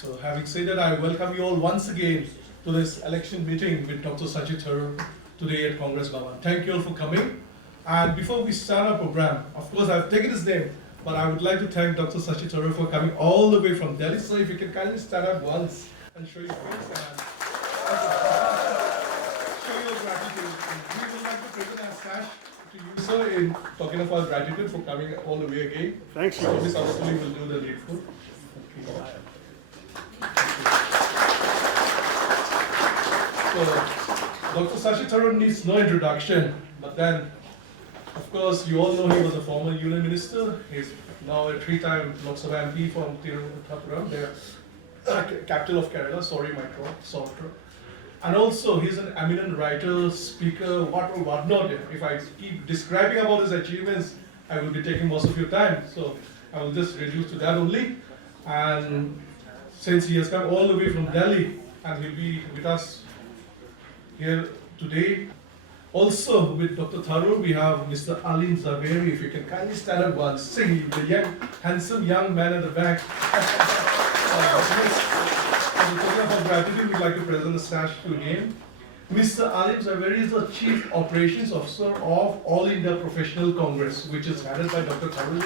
So having said that, I welcome you all once again to this election meeting with Dr. Shashi Tharoor today at Congress Bhavan. Thank you all for coming. And before we start our program, of course I've taken his name, but I would like to thank Dr. Shashi Tharoor for coming all the way from Delhi. So if you can kindly stand up once and show your face and show your gratitude. We would like to present our sash to you, sir, in token of our gratitude for coming all the way again. Thanks, So Miss Awasuli will do the needful. Okay. So, Dr. Shashi Tharoor needs no introduction, but then, of course, you all know he was a former Union Minister. He's now a three-time Lok Sabha MP from Tirunelveli, the capital of Kerala. Sorry, my throat, sore throat. And also, he's an eminent writer, speaker, whatnot. If I keep describing about his achievements, I will be taking most of your time. So I will just reduce to that only. And since he has come all the way from Delhi, and he'll be with us here today. Also with Dr. Tharoor, we have Mr. Alim Zaveri. If you can kindly stand up once, sing the young, handsome young man at the back. As a token of gratitude, we'd like to present the sash to him. Mr. Alim Zaveri is the Chief Operations Officer of All India Professional Congress, which is headed by Dr. Tharoor.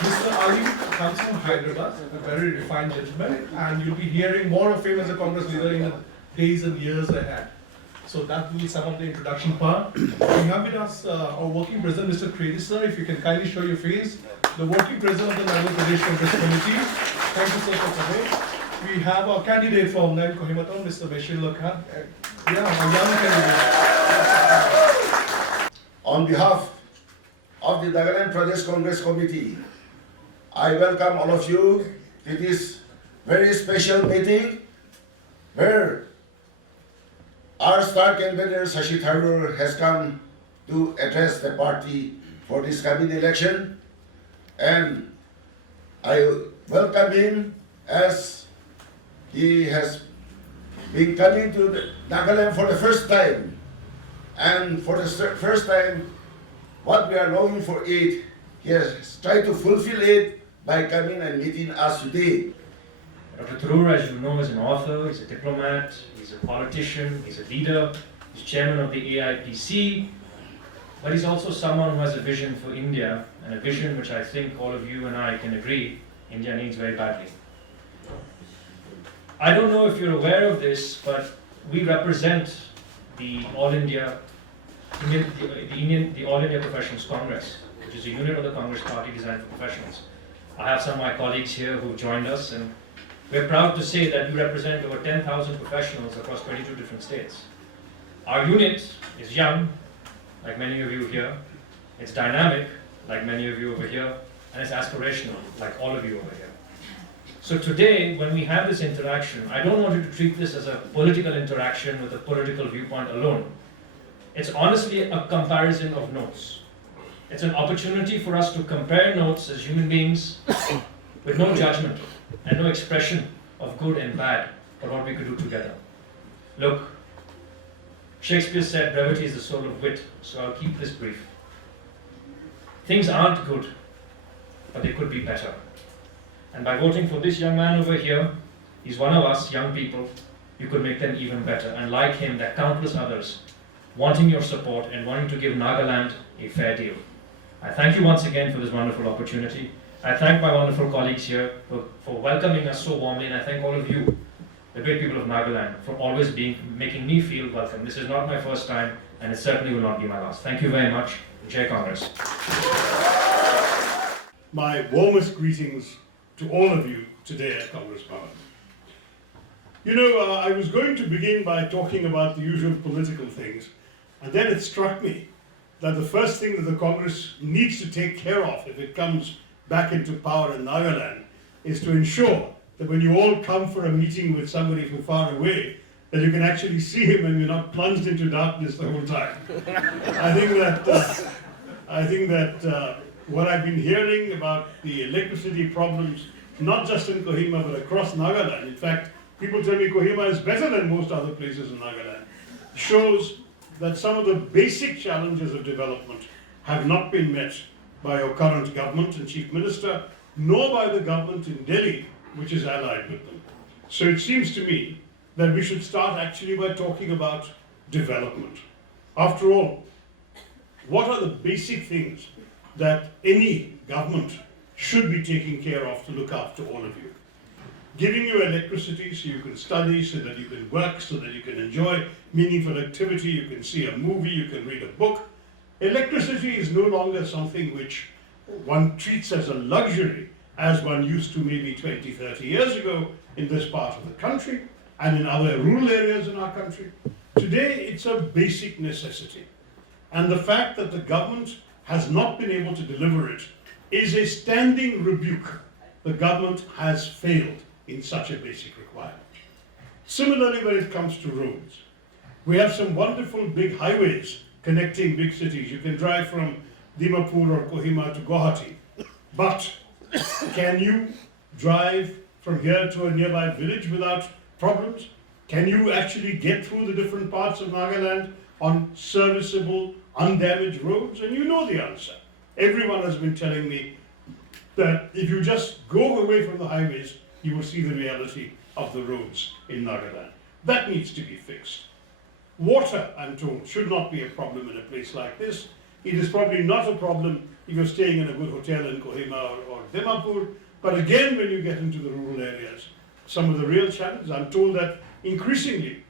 Mr. Ali comes from Hyderabad, a very refined gentleman, and you'll be hearing more of him as a Congress leader in the days and years ahead. So that will be some of the introduction part. We have with us our working president, Mr. Kredi, sir. If you can kindly show your face. The working president of the National Pradesh Congress Committee. Thank you, sir, for coming. We have our candidate from Kohima, Mr. Bashir Lakhan. Yeah, a young candidate. On behalf of the Nagaland Pradesh Congress Committee, I welcome all of you to this very special meeting where our star candidate Shashi Tharoor has come to address the party for this coming election, and I welcome him as he has been coming to Nagaland for the first time, and for the first time what we are longing for it, he has tried to fulfill it by coming and meeting us today. Dr. Tharoor, as you know, is an author, he's a diplomat, he's a politician, he's a leader, he's chairman of the AIPC, but he's also someone who has a vision for India, and a vision which I think all of you and I can agree India needs very badly. I don't know if you're aware of this, but we represent the All India Professionals Congress, which is a unit of the Congress Party designed for professionals. I have some of my colleagues here who joined us, and we're proud to say that we represent over 10,000 professionals across 22 different states. Our unit is young, like many of you here. It's dynamic, like many of you over here, and it's aspirational, like all of you over here. So today, when we have this interaction, I don't want you to treat this as a political interaction with a political viewpoint alone. It's honestly a comparison of notes. It's an opportunity for us to compare notes as human beings with no judgment and no expression of good and bad, but what we could do together. Look, Shakespeare said brevity is the soul of wit, so I'll keep this brief. Things aren't good, but they could be better. And by voting for this young man over here, he's one of us, young people, you could make them even better. And like him, there are countless others wanting your support and wanting to give Nagaland a fair deal. I thank you once again for this wonderful opportunity. I thank my wonderful colleagues here for welcoming us so warmly, and I thank all of you, the great people of Nagaland, for always making me feel welcome. This is not my first time, and it certainly will not be my last. Thank you very much. Jai Congress. My warmest greetings to all of you today at Congress Bhavan. You know, I was going to begin by talking about the usual political things, and then it struck me that the first thing that the Congress needs to take care of if it comes back into power in Nagaland is to ensure that when you all come for a meeting with somebody from far away, that you can actually see him and you're not plunged into darkness the whole time. I think that what I've been hearing about the electricity problems, not just in Kohima but across Nagaland, in fact, people tell me Kohima is better than most other places in Nagaland, shows that some of the basic challenges of development have not been met by your current government and Chief Minister, nor by the government in Delhi, which is allied with them. So it seems to me that we should start actually by talking about development. After all, what are the basic things that any government should be taking care of to look after all of you? Giving you electricity so you can study, so that you can work, so that you can enjoy meaningful activity, you can see a movie, you can read a book. Electricity is no longer something which one treats as a luxury, as one used to maybe 20, 30 years ago in this part of the country and in other rural areas in our country. Today, it's a basic necessity. And the fact that the government has not been able to deliver it is a standing rebuke. The government has failed in such a basic requirement. Similarly, when it comes to roads, we have some wonderful big highways connecting big cities. You can drive from Dimapur or Kohima to Guwahati. But can you drive from here to a nearby village without problems? Can you actually get through the different parts of Nagaland on serviceable, undamaged roads? And you know the answer. Everyone has been telling me that if you just go away from the highways, you will see the reality of the roads in Nagaland. That needs to be fixed. Water, I'm told, should not be a problem in a place like this. It is probably not a problem if you're staying in a good hotel in Kohima or Dimapur. But again, when you get into the rural areas, some of the real challenges, I'm told that increasingly,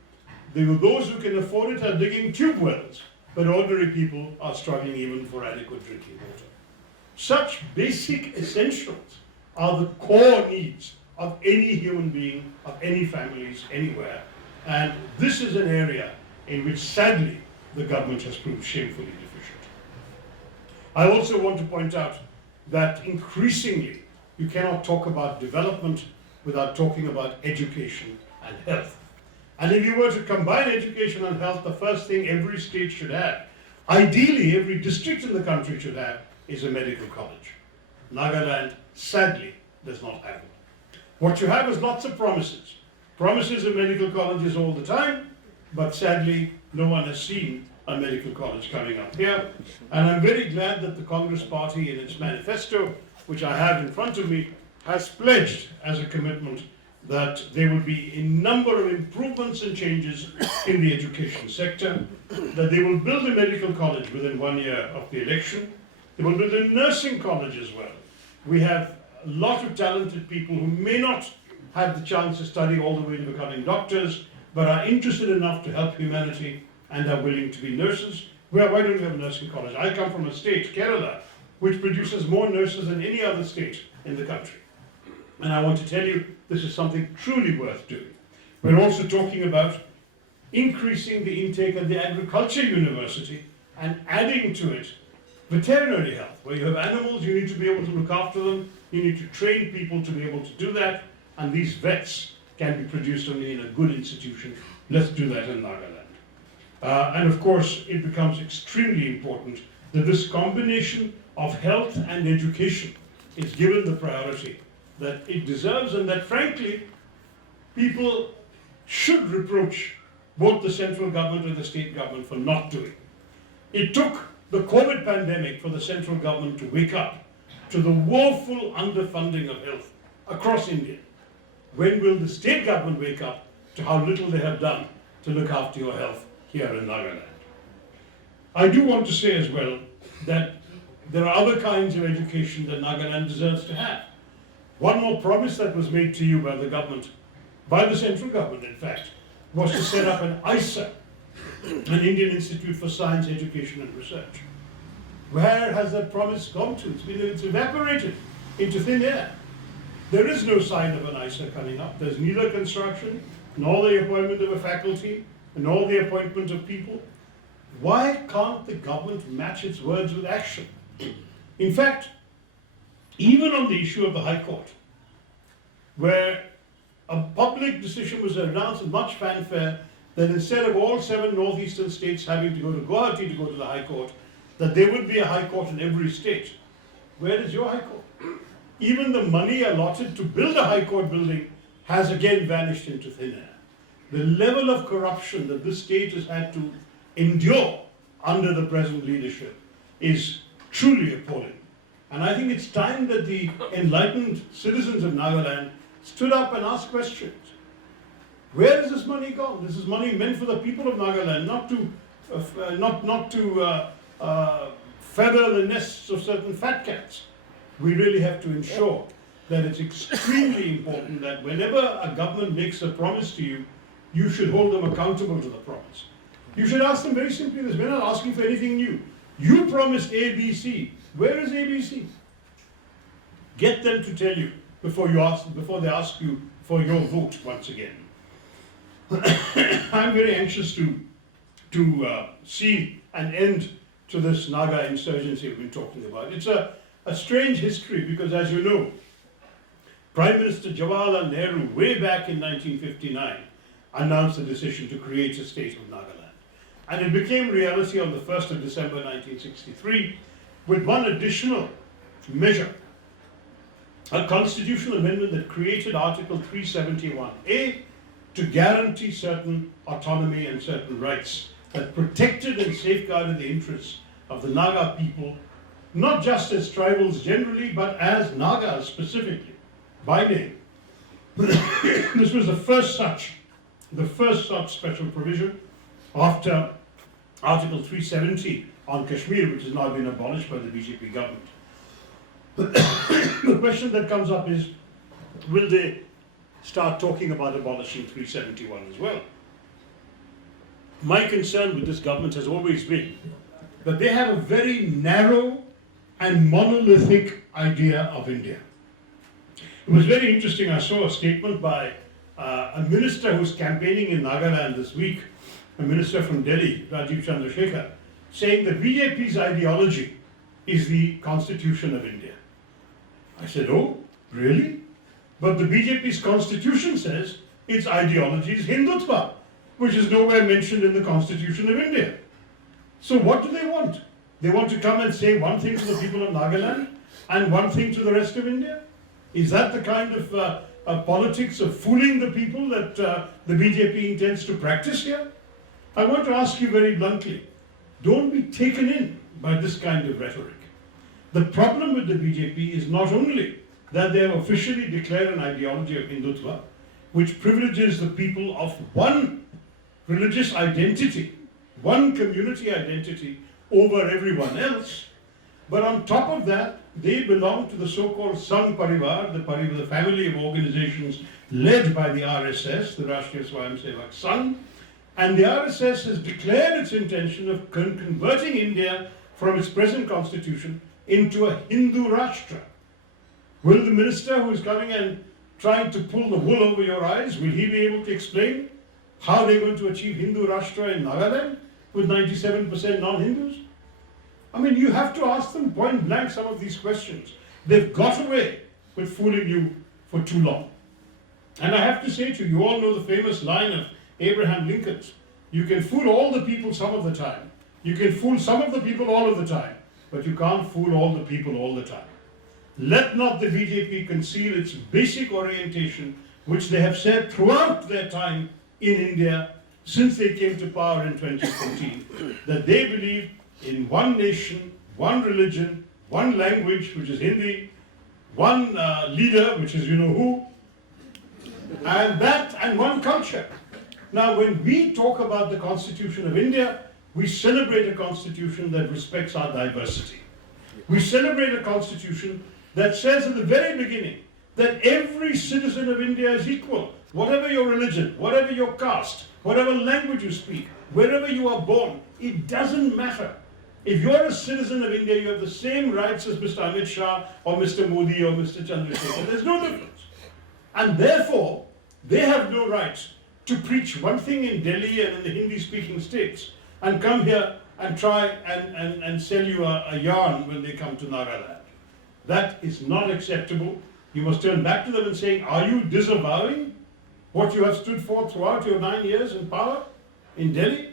those who can afford it are digging tube wells, but ordinary people are struggling even for adequate drinking water. Such basic essentials are the core needs of any human being, of any families, anywhere. And this is an area in which, sadly, the government has proved shamefully deficient. I also want to point out that increasingly, you cannot talk about development without talking about education and health. And if you were to combine education and health, the first thing every state should have, ideally every district in the country should have, is a medical college. Nagaland, sadly, does not have one. What you have is lots of promises. Promises of medical colleges all the time, but sadly, no one has seen a medical college coming up here. And I'm very glad that the Congress Party in its manifesto, which I have in front of me, has pledged as a commitment that there will be a number of improvements and changes in the education sector, that they will build a medical college within 1 year of the election. They will build a nursing college as well. We have a lot of talented people who may not have the chance to study all the way to becoming doctors, but are interested enough to help humanity and are willing to be nurses. Why don't we have a nursing college? I come from a state, Kerala, which produces more nurses than any other state in the country. And I want to tell you, this is something truly worth doing. We're also talking about increasing the intake of the agriculture university and adding to it veterinary health. Where you have animals, you need to be able to look after them. You need to train people to be able to do that. And these vets can be produced only in a good institution. Let's do that in Nagaland. And of course, it becomes extremely important that this combination of health and education is given the priority that it deserves, and that frankly, people should reproach both the central government and the state government for not doing. It took the COVID pandemic for the central government to wake up to the woeful underfunding of health across India. When will the state government wake up to how little they have done to look after your health here in Nagaland? I do want to say as well that there are other kinds of education that Nagaland deserves to have. One more promise that was made to you by the government, by the central government in fact, was to set up an ISA, an Indian Institute for Science, Education and Research. Where has that promise gone to? It's evaporated into thin air. There is no sign of an ISA coming up. There's neither construction, nor the appointment of a faculty, nor the appointment of people. Why can't the government match its words with action? In fact, even on the issue of the High Court, where a public decision was announced with much fanfare that instead of all 7 northeastern states having to go to Guwahati to go to the High Court, that there would be a High Court in every state. Where is your High Court? Even the money allotted to build a High Court building has again vanished into thin air. The level of corruption that this state has had to endure under the present leadership is truly appalling. And I think it's time that the enlightened citizens of Nagaland stood up and asked questions. Where has this money gone? This is money meant for the people of Nagaland, not to feather the nests of certain fat cats. We really have to ensure that it's extremely important that whenever a government makes a promise to you, you should hold them accountable to the promise. You should ask them very simply this: we're not asking for anything new. You promised ABC. Where is ABC? Get them to tell you before they ask you for your vote once again. I'm very anxious to see an end to this Naga insurgency we've been talking about. It's a strange history because, as you know, Prime Minister Jawaharlal Nehru, way back in 1959, announced the decision to create a state of Nagaland. And it became reality on the 1st of December 1963 with one additional measure, a constitutional amendment that created Article 371A to guarantee certain autonomy and certain rights that protected and safeguarded the interests of the Naga people, not just as tribals generally, but as Nagas specifically, by name. This was the first such special provision after Article 370 on Kashmir, which has now been abolished by the BJP government. The question that comes up is, will they start talking about abolishing 371 as well? My concern with this government has always been that they have a very narrow and monolithic idea of India. It was very interesting. I saw a statement by a minister who's campaigning in Nagaland this week, a minister from Delhi, Rajiv Chandrasekhar, saying that BJP's ideology is the Constitution of India. I said, oh, really? But the BJP's constitution says its ideology is Hindutva, which is nowhere mentioned in the Constitution of India. So what do they want? They want to come and say one thing to the people of Nagaland and one thing to the rest of India? Is that the kind of politics of fooling the people that the BJP intends to practice here? I want to ask you very bluntly, don't be taken in by this kind of rhetoric. The problem with the BJP is not only that they have officially declared an ideology of Hindutva, which privileges the people of one religious identity, one community identity over everyone else, but on top of that, they belong to the so-called Sangh Parivar, the family of organizations led by the RSS, the Rashtriya Swayamsevak Sangh, and the RSS has declared its intention of converting India from its present constitution into a Hindu Rashtra. Will the minister who is coming and trying to pull the wool over your eyes, will he be able to explain how they're going to achieve Hindu Rashtra in Nagaland with 97% non-Hindus? I mean, you have to ask them point blank some of these questions. They've got away with fooling you for too long. And I have to say to you, you all know the famous line of Abraham Lincoln's, you can fool all the people some of the time. You can fool some of the people all of the time, but you can't fool all the people all the time. Let not the BJP conceal its basic orientation, which they have said throughout their time in India since they came to power in 2014, that they believe in one nation, one religion, one language, which is Hindi, one leader, which is you know who, and one culture. Now, when we talk about the Constitution of India, we celebrate a constitution that respects our diversity. We celebrate a constitution that says at the very beginning that every citizen of India is equal, whatever your religion, whatever your caste, whatever language you speak, wherever you are born, it doesn't matter. If you're a citizen of India, you have the same rights as Mr. Amit Shah or Mr. Modi or Mr. Chandrasekhar. There's no difference. And therefore, they have no right to preach one thing in Delhi and in the Hindi-speaking states and come here and try and sell you a yarn when they come to Nagaland. That is not acceptable. You must turn back to them and say, are you disavowing what you have stood for throughout your 9 years in power in Delhi?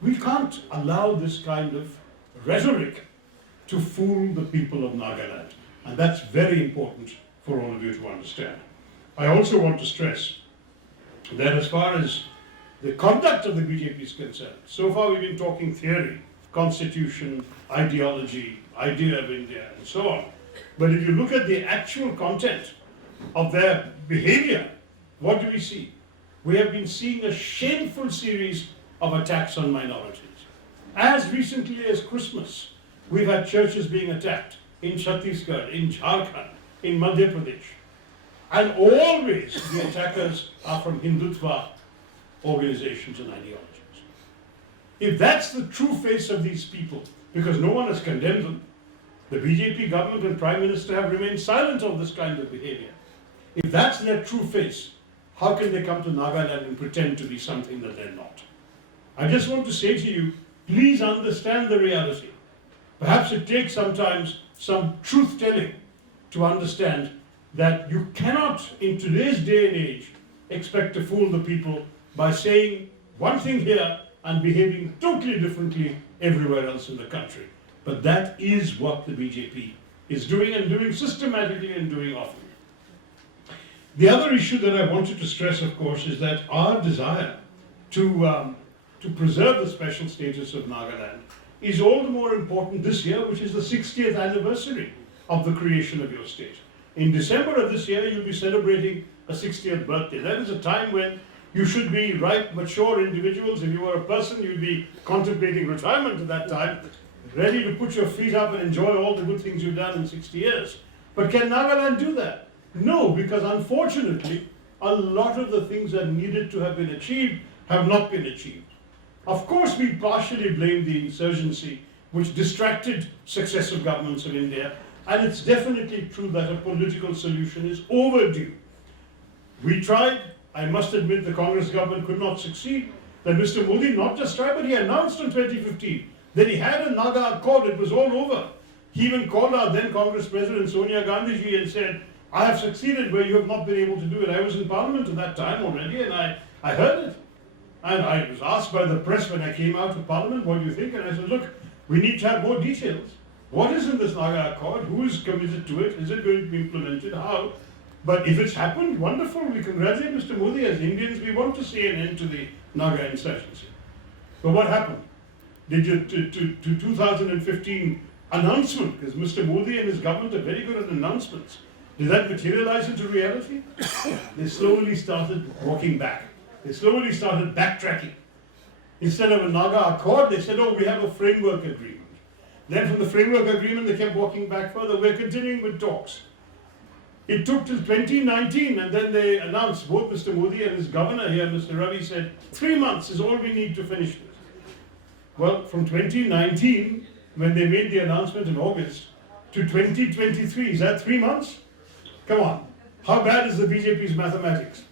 We can't allow this kind of rhetoric to fool the people of Nagaland. And that's very important for all of you to understand. I also want to stress that as far as the conduct of the BJP is concerned, so far we've been talking theory. constitution, ideology, idea of India, and so on. But if you look at the actual content of their behavior, what do we see? We have been seeing a shameful series of attacks on minorities. As recently as Christmas, we've had churches being attacked in Chhattisgarh, in Jharkhand, in Madhya Pradesh. And always the attackers are from Hindutva organizations and ideologies. If that's the true face of these people, because no one has condemned them, the BJP government and Prime Minister have remained silent on this kind of behavior. If that's their true face, how can they come to Nagaland and pretend to be something that they're not? I just want to say to you, please understand the reality. Perhaps it takes sometimes some truth-telling to understand that you cannot, in today's day and age, expect to fool the people by saying one thing here and behaving totally differently everywhere else in the country. But that is what the BJP is doing, and doing systematically and doing often. The other issue that I wanted to stress, of course, is that our desire to preserve the special status of Nagaland is all the more important this year, which is the 60th anniversary of the creation of your state. In December of this year, you'll be celebrating a 60th birthday. That is a time when you should be ripe, mature individuals. If you were a person, you'd be contemplating retirement at that time, ready to put your feet up and enjoy all the good things you've done in 60 years. But can Nagaland do that? No, because unfortunately, a lot of the things that needed to have been achieved have not been achieved. Of course, we partially blame the insurgency, which distracted successive governments of India, and it's definitely true that a political solution is overdue. We tried. I must admit the Congress government could not succeed. That Mr. Modi not just tried, but he announced in 2015 that he had a Naga Accord. It was all over. He even called our then Congress President Sonia Gandhi ji and said, I have succeeded where you have not been able to do it. I was in Parliament at that time already, and I heard it. And I was asked by the press when I came out of Parliament, what do you think? And I said, look, we need to have more details. What is in this Naga Accord? Who is committed to it? Is it going to be implemented? How? But if it's happened, wonderful. We congratulate Mr. Modi. As Indians, we want to see an end to the Naga insurgency. But what happened? Did you, to 2015 announcement, because Mr. Modi and his government are very good at announcements, did that materialize into reality? They slowly started walking back. They slowly started backtracking. Instead of a Naga Accord, they said, oh, we have a framework agreement. Then from the framework agreement, they kept walking back further. We're continuing with talks. It took till 2019, and then they announced, both Mr. Modi and his governor here, Mr. Ravi, said, 3 months is all we need to finish this. Well, from 2019, when they made the announcement in August, to 2023, is that 3 months? Come on, how bad is the BJP's mathematics?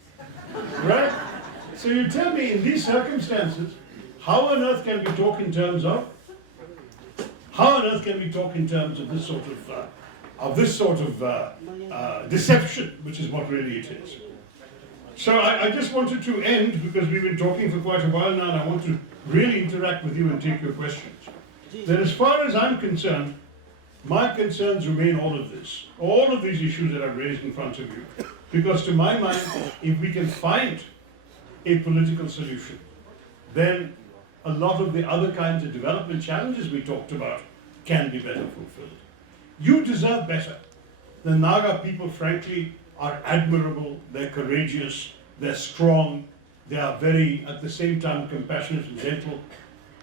Right? So you tell me, in these circumstances, how on earth can we talk in terms of this sort of deception, which is what really it is. So I just wanted to end, because we've been talking for quite a while now, and I want to really interact with you and take your questions. That as far as I'm concerned, my concerns remain all of these issues that I've raised in front of you. Because to my mind, if we can find a political solution, then a lot of the other kinds of development challenges we talked about can be better fulfilled. You deserve better. The Naga people, frankly, are admirable, they're courageous, they're strong, they are very, at the same time, compassionate and gentle.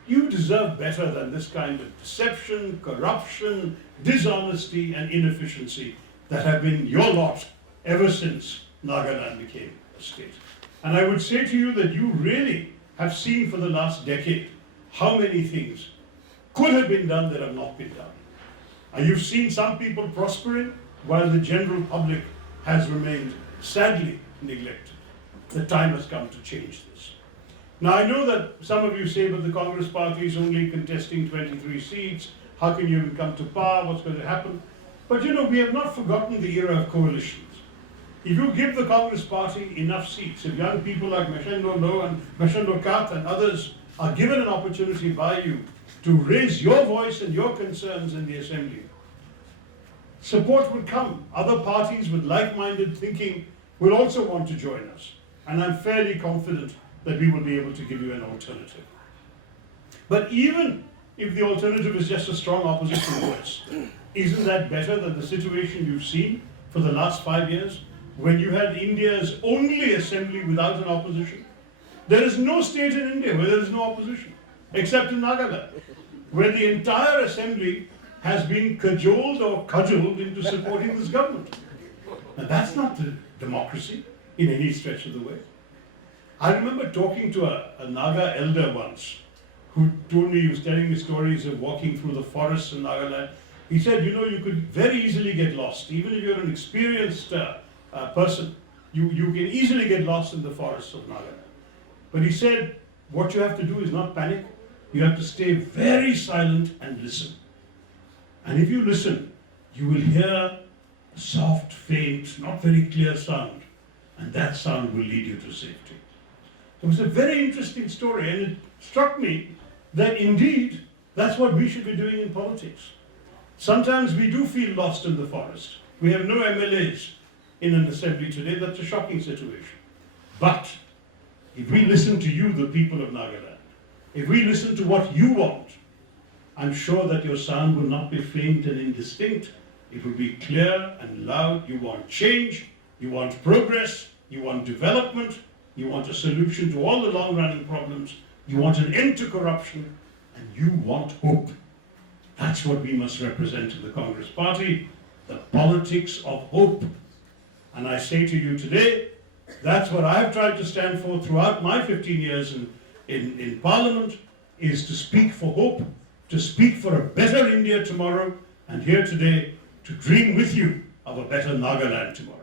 You deserve better than this kind of deception, corruption, dishonesty, and inefficiency that have been your lot ever since Nagaland became a state. And I would say to you that you really have seen for the last decade how many things could have been done that have not been done. And you've seen some people prospering while the general public has remained sadly neglected. The time has come to change this. Now I know that some of you say, but the Congress party is only contesting 23 seats. How can you even come to power? What's going to happen? But you know, we have not forgotten the era of coalitions. If you give the Congress party enough seats, if young people like Meshendo Lo and Meshendo Kat and others are given an opportunity by you to raise your voice and your concerns in the assembly, support will come. Other parties with like-minded thinking will also want to join us. And I'm fairly confident that we will be able to give you an alternative. But even if the alternative is just a strong opposition voice? Isn't that better than the situation you've seen for the last 5 years, when you had India's only assembly without an opposition? There is no state in India where there is no opposition, except in Nagaland, where the entire assembly has been cajoled or cudgeled into supporting this government. Now that's not the democracy in any stretch of the way. I remember talking to a Naga elder once, who told me, he was telling me stories of walking through the forests in Nagaland. He said, you know, you could very easily get lost. Even if you're an experienced person, you can easily get lost in the forests of Nagaland. But he said, what you have to do is not panic. You have to stay very silent and listen. And if you listen, you will hear a soft, faint, not very clear sound. And that sound will lead you to safety. It was a very interesting story, and it struck me that indeed, that's what we should be doing in politics. Sometimes we do feel lost in the forest. We have no MLAs in an assembly today. That's a shocking situation. But if we listen to you, the people of Nagaland, if we listen to what you want, I'm sure that your sound will not be faint and indistinct. It will be clear and loud. You want change, you want progress, you want development, you want a solution to all the long-running problems, you want an end to corruption, and you want hope. That's what we must represent in the Congress Party, the politics of hope. And I say to you today, that's what I've tried to stand for throughout my 15 years in Parliament, is to speak for hope, to speak for a better India tomorrow, and here today to dream with you of a better Nagaland tomorrow.